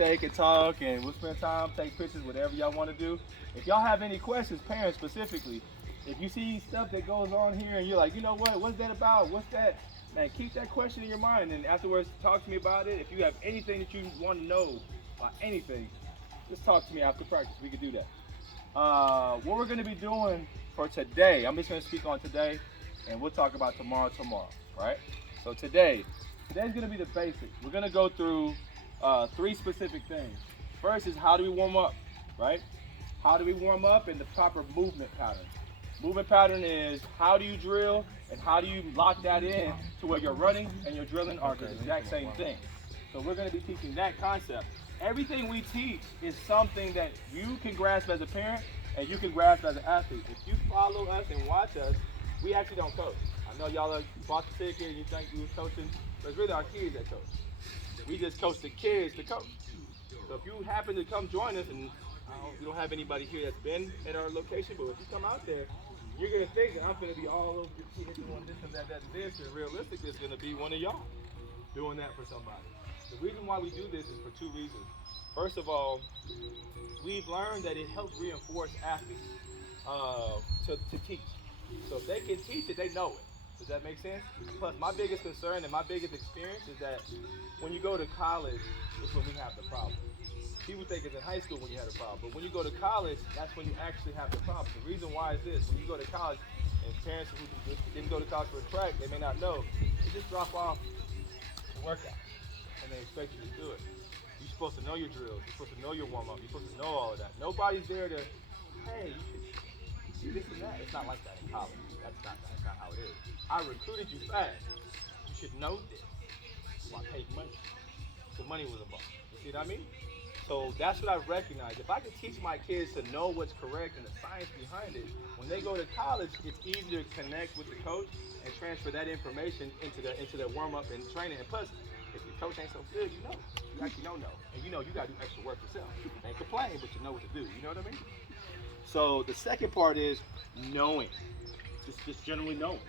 take and talk, and we'll spend time, take pictures, whatever y'all want to do. If y'all have any questions, parents specifically, if you see stuff that goes on here and you're like, you know what, what's that about? What's that? Man, keep that question in your mind, and afterwards, talk to me about it. If you have anything that you want to know about anything, just talk to me after practice. We can do that. What we're going to be doing for today, I'm just going to speak on today, and we'll talk about tomorrow, right? So today's going to be the basics. We're going to go through three specific things. First is how do we warm up, right? How do we warm up and the proper movement pattern. Movement pattern is how do you drill and how do you lock that in to where your running and your drilling are the exact same thing. So we're going to be teaching that concept. Everything we teach is something that you can grasp as a parent and you can grasp as an athlete. If you follow us and watch us, we actually don't coach. I know y'all are bought the ticket and you think we was coaching, but it's really our kids that coach. We just coach the kids to coach. So if you happen to come join us, and we don't have anybody here that's been at our location, but if you come out there, you're gonna think that I'm gonna be all over the kids doing this and that and this, and realistically, it's gonna be one of y'all doing that for somebody. The reason why we do this is for two reasons. First of all, we've learned that it helps reinforce athletes to teach. So if they can teach it, they know it. Does that make sense? Plus, my biggest concern and my biggest experience is that when you go to college, is when we have the problem. People think it's in high school when you had a problem, but when you go to college, that's when you actually have the problem. The reason why is this: when you go to college, and parents who didn't go to college for a track, they may not know, they just drop off the workout, and they expect you to do it. You're supposed to know your drills. You're supposed to know your warm up. You're supposed to know all of that. Nobody's there to, hey, you should do this and that. It's not like that in college. That's not how it is. I recruited you fast. You should know this. Well, I paid money. So money was involved. You see what I mean? So that's what I've recognized. If I could teach my kids to know what's correct and the science behind it, when they go to college, it's easier to connect with the coach and transfer that information into their warm up and training. And plus, if your coach ain't so good, you know, you actually know, and you know you gotta do extra work yourself. You ain't complain, but you know what to do. You know what I mean? So the second part is knowing, just generally knowing.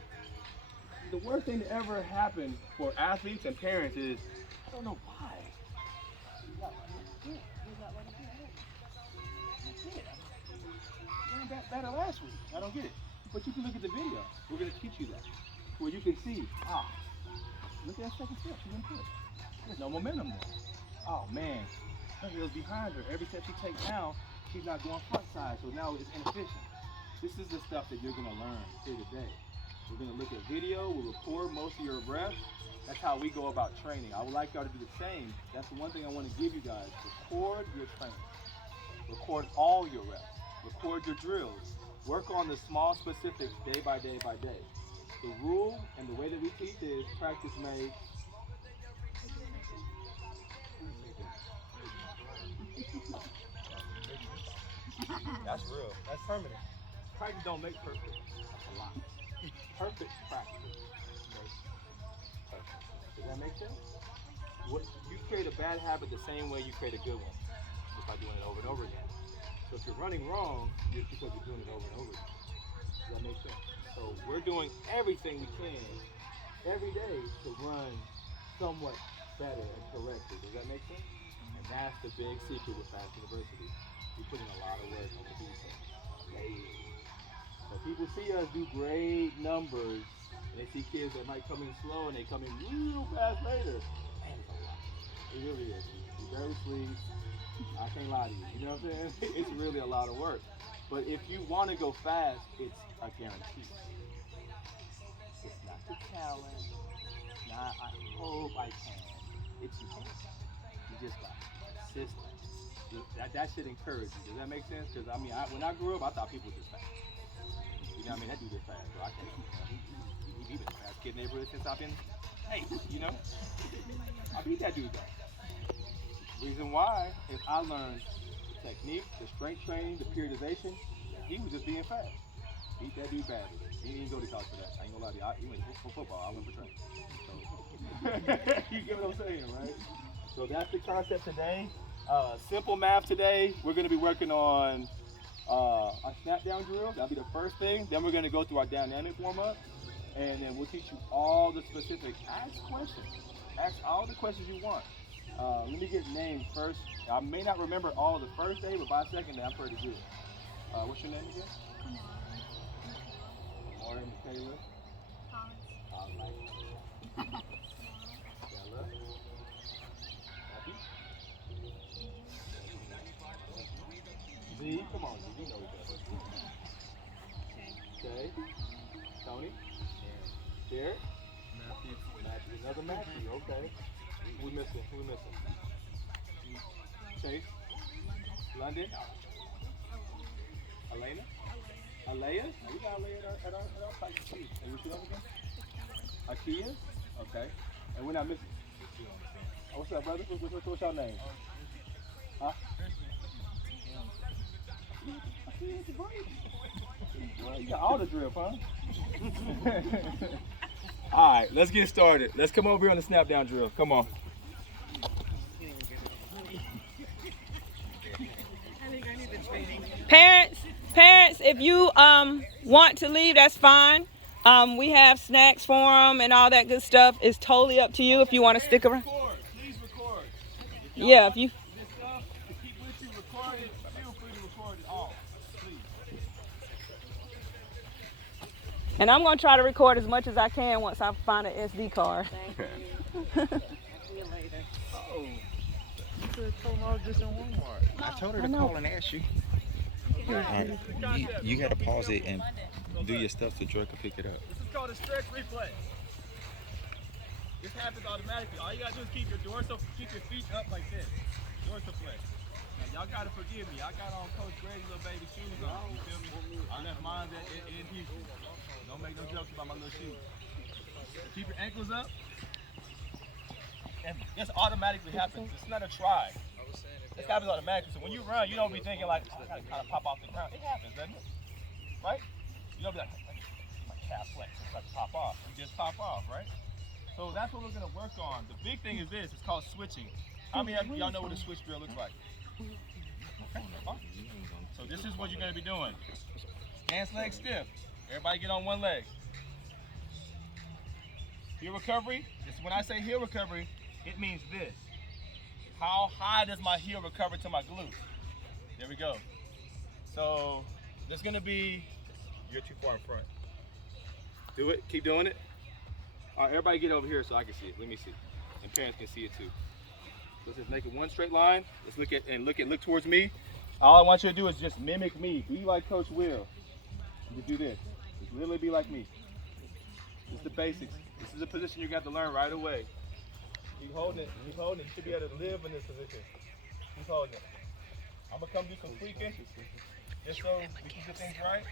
The worst thing to ever happen for athletes and parents is I don't know why. Better last week. I don't get it. But you can look at the video. We're going to teach you that. Where you can see, look at that second step. She didn't put. There's no momentum there. Oh, man. Her heel's behind her. Every step she takes now, she's not going front side. So now it's inefficient. This is the stuff that you're going to learn here today. We're going to look at video. We'll record most of your reps. That's how we go about training. I would like y'all to do the same. That's the one thing I want to give you guys. Record your training. Record all your reps. Record your drills. Work on the small specifics day by day by day. The rule and the way that we teach is practice makes. That's real. That's permanent. Practice don't make perfect. That's a lot. Perfect practice makes perfect. Does that make sense? What you create a bad habit the same way you create a good one, just by doing it over and over again. So if you're running wrong, it's because you're doing it over and over again. Does that make sense? So we're doing everything we can every day to run somewhat better and correctly. Does that make sense? And that's the big secret with Fast University. We put in a lot of work on the defense. So people see us do great numbers, and they see kids that might come in slow and they come in real fast later. Man, it's a lot. It really is. You barely sleep. I can't lie to you. You know what I'm saying? It's really a lot of work. But if you want to go fast, it's a guarantee. It's not the talent. It's not I hope I can. It's you can. You just got consistent. That should encourage you. Does that make sense? Because I mean, when I grew up, I thought people were just fast. You know what I mean? That dude is fast, bro. I can't. He been a fast kid in the neighborhood since I've been 8. You know? I beat that dude though. Reason why is I learned the technique, the strength training, the periodization. He was just being fast. Beat that dude badly. He didn't go to college for that. I ain't gonna lie to you. He went for football. I went for training. So you get what I'm saying, right? So that's the concept today. Simple math today. We're gonna be working on a snap down drill. That'll be the first thing. Then we're gonna go through our dynamic warm up, and then we'll teach you all the specifics. Ask questions. Ask all the questions you want. Let me get names first. I may not remember all the first day, but by second day, I'm pretty good. What's your name again? Lauren, Michaela. Stella. Happy. Z, come on, Z, you know each other. Okay. Tony. Derek. Matthew. Another Matthew. Okay. Who we missing? Chase. London. Elena. Alea. We got Alea at our site too. And what's your name again? Akia. Okay. And we're not missing. Oh, what's up, brother? What's your name? Huh? Well, you got all the drip, huh? All right, let's get started. Let's come over here on the snap down drill. Come on. Parents, if you want to leave, that's fine. We have snacks for them and all that good stuff. It's totally up to you if you want to stick around. Please record. Yeah, if you. This stuff to keep with you, record it. Feel free to record it all, please. And I'm going to try to record as much as I can once I find an SD card. Thank you. See you later. Oh, you could have told me I was just in Walmart. I told her to call and ask you. You got to pause it and do your stuff so Joy can pick it up. This is called a stretch reflex. This happens automatically. All you gotta do is keep your feet up like this. Dorsal flex. Now, y'all gotta forgive me. I got on Coach Grady's little baby shoes on. You feel me? I left mine in Houston. Don't make no jokes about my little shoes. Keep your ankles up. And this automatically happens. It's not a try. This happens automatically. So when you run, you don't be thinking like, I gotta kind of pop off the ground. It happens, doesn't it? Right? You don't be like my calf flex, it's like pop off. You just pop off, right? So that's what we're gonna work on. The big thing is this, it's called switching. How many of y'all know what a switch drill looks like? Okay, so this is what you're gonna be doing. Stance leg stiff. Everybody get on one leg. Heel recovery, when I say heel recovery, it means this. How high does my heel recover to my glute? There we go. So there's gonna be, you're too far in front. Do it, keep doing it. All right, everybody get over here so I can see it. Let me see. And parents can see it too. Let's just make it one straight line. Let's look towards me. All I want you to do is just mimic me. Be like Coach Will. Just do this. Just literally be like me. This is the basics. This is a position you got to learn right away. Keep holding it. Keep holding it. You should be able to live in this position. Keep holding it. I'm gonna come do some tweaking, just so we can get things right.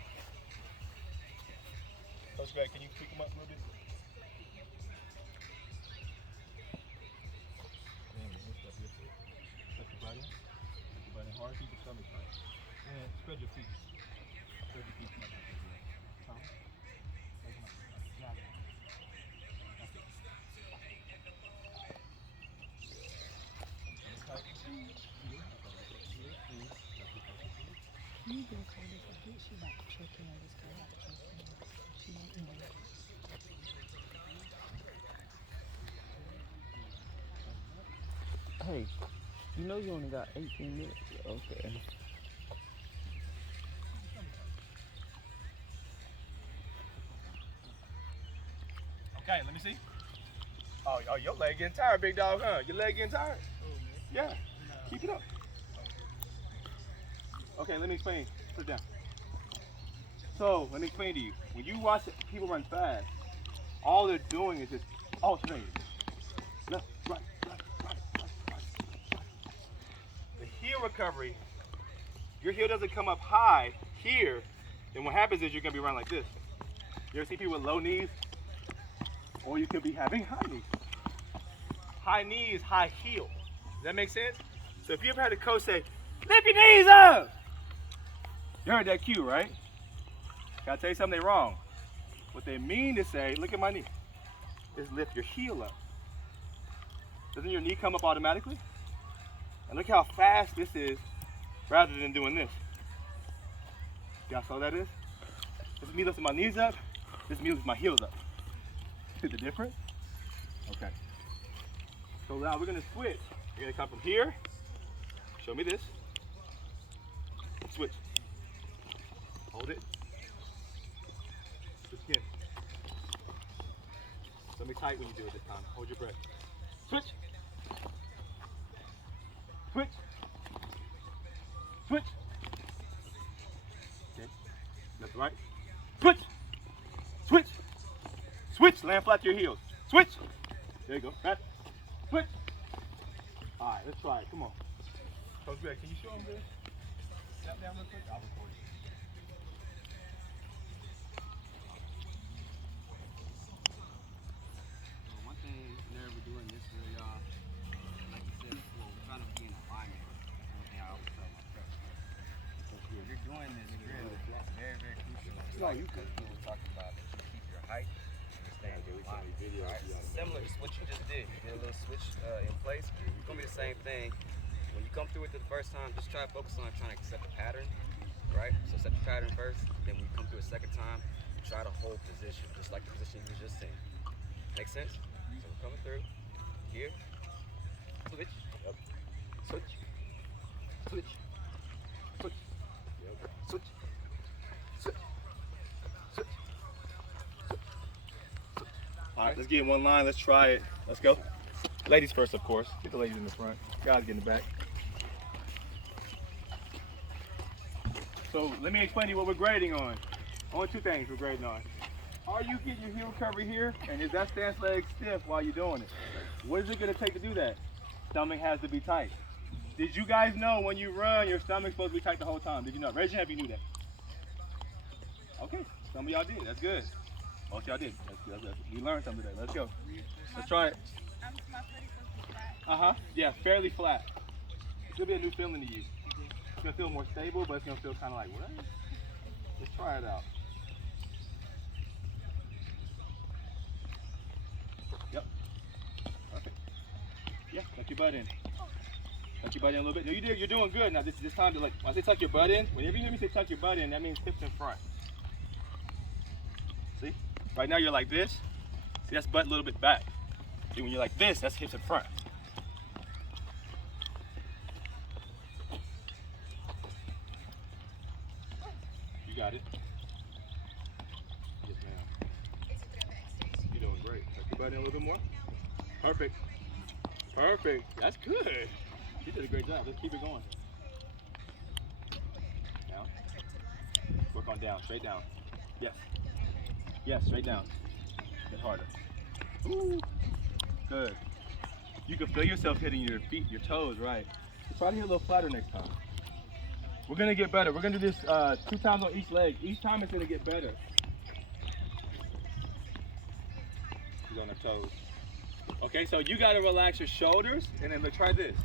Coach Greg, can you tweak them up a little bit? Hard, keep your stomach tight. And spread your feet. Spread your feet. Tom? Take them up. Got it. That's it. Hey, you know you only got 18 minutes. Okay. Okay, let me see. Oh, your leg getting tired, big dog, huh? Your leg getting tired? Yeah. Keep it up. Okay, let me explain. Put it down. So, let me explain to you. When you watch people run fast, all they're doing is just alternating. Left, right, right, right, right, right. The heel recovery, your heel doesn't come up high here, then what happens is you're going to be running like this. You ever see people with low knees? Or you could be having high knees. High knee is high heel. Does that make sense? So if you ever had a coach say, lift your knees up! You heard that cue, right? Gotta tell you something they wrong. What they mean to say, look at my knee, is lift your heel up. Doesn't your knee come up automatically? And look how fast this is rather than doing this. Y'all saw that is? This is me lifting my knees up, this is me lifting my heels up. See the difference? Okay. So now we're gonna switch. You're gonna come from here. Show me this. Switch. Hold it. Switch again. Let me tight when you do it this time. Hold your breath. Switch. Switch. Switch. Okay. Left to right. Switch. Switch. Switch. Land flat to your heels. Switch. There you go. Back. Switch. All right, let's try it. Come on. Coach Greg, can you show him this? Step down real quick. I'll record you. One thing whenever we're doing this here, y'all, like you said before, we're trying to be in alignment. One thing I always tell my coach. If you're doing this drill, it's very, very crucial. Just like Coach Blue was talking about, that you keep your height and you stay in alignment. Right? Similar to what you just did. You did a little switch in place. It's going to be the same thing. When you come through it the first time, just try to focus on trying to set the pattern, right? So set the pattern first, then when you come through a second time, try to hold position, just like the position you just in. Make sense? So we're coming through, here, switch, yep. Switch, switch, switch, yep. Switch, switch, switch, switch. All right, let's get in one line. Let's try it. Let's go. Ladies first, of course. Get the ladies in the front. Guys get in the back. So let me explain to you what we're grading on. Only two things we're grading on. Are you getting your heel recovery here? And is that stance leg stiff while you're doing it? What is it going to take to do that? Stomach has to be tight. Did you guys know when you run, your stomach's supposed to be tight the whole time? Did you know? Raise your hand if you knew that. Okay, some of y'all did. That's good. Most of y'all did. That's good. We learned something today. Let's go. Let's try it. Yeah, fairly flat. It's gonna be a new feeling to you. It's gonna feel more stable, but it's gonna feel kind of like, what? Let's try it out. Yep. Perfect. Yeah, tuck your butt in. Tuck your butt in a little bit. No, you're doing good. Now this time to, like, when I say tuck your butt in, whenever you hear me say tuck your butt in, that means hips in front. See? Right now you're like this. See, that's butt a little bit back. See, when you're like this, that's hips in front. You got it. Yes, ma'am. You're doing great. Tuck your butt in a little bit more. Perfect. Perfect. That's good. You did a great job. Let's keep it going. Down. Work on down. Straight down. Yes. Yes, straight down. Get harder. Ooh. Good. You can feel yourself hitting your feet, your toes, right? Try to hit a little flatter next time. We're gonna get better. We're gonna do this 2 times on each leg. Each time it's gonna get better. She's on her toes. Okay, so you gotta relax your shoulders, and then try this.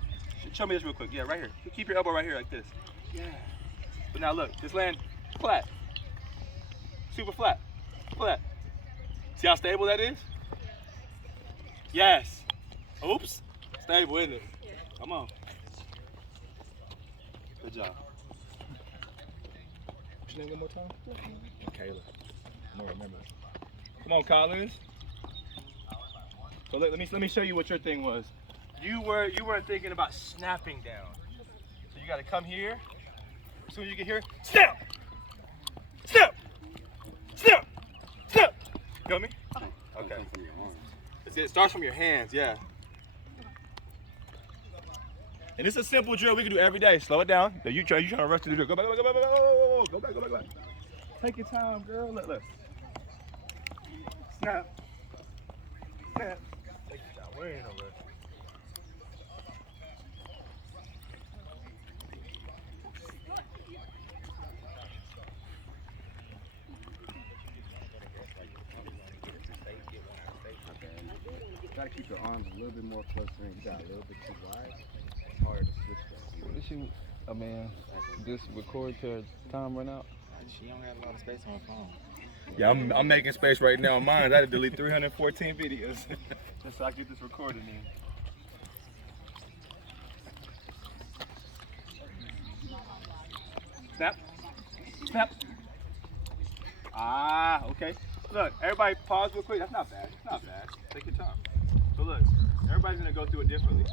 Show me this real quick. Yeah, right here. Keep your elbow right here like this. Yeah. But now look, just land flat. Super flat. Flat. See how stable that is? Yes. Oops. Stable, isn't it? Yeah. Come on. Good job. What's your name one more time? Kayla. I don't remember. Come on, Collins. So let me show you what your thing was. You weren't thinking about snapping down. So you got to come here. As soon as you get here, snap, snap, snap, snap. You feel me? Okay. It starts from your hands, yeah. And it's a simple drill we can do every day. Slow it down. You trying to rush to the drill. Go back, go back, go back, go back, go back. Take your time, girl. Look. Snap. Snap. Take your time. We ain't no rush. You gotta keep your arms a little bit more closer in. You got a little bit too wide. It's hard to switch that. What you, just record till time run out? She don't have a lot of space on her phone. Yeah, I'm making space right now on mine. I had to delete 314 videos just so I get this recorded in. Snap. Snap. Ah, okay. Look, everybody pause real quick. That's not bad. It's not bad. Take your time. So look, everybody's gonna go through it differently.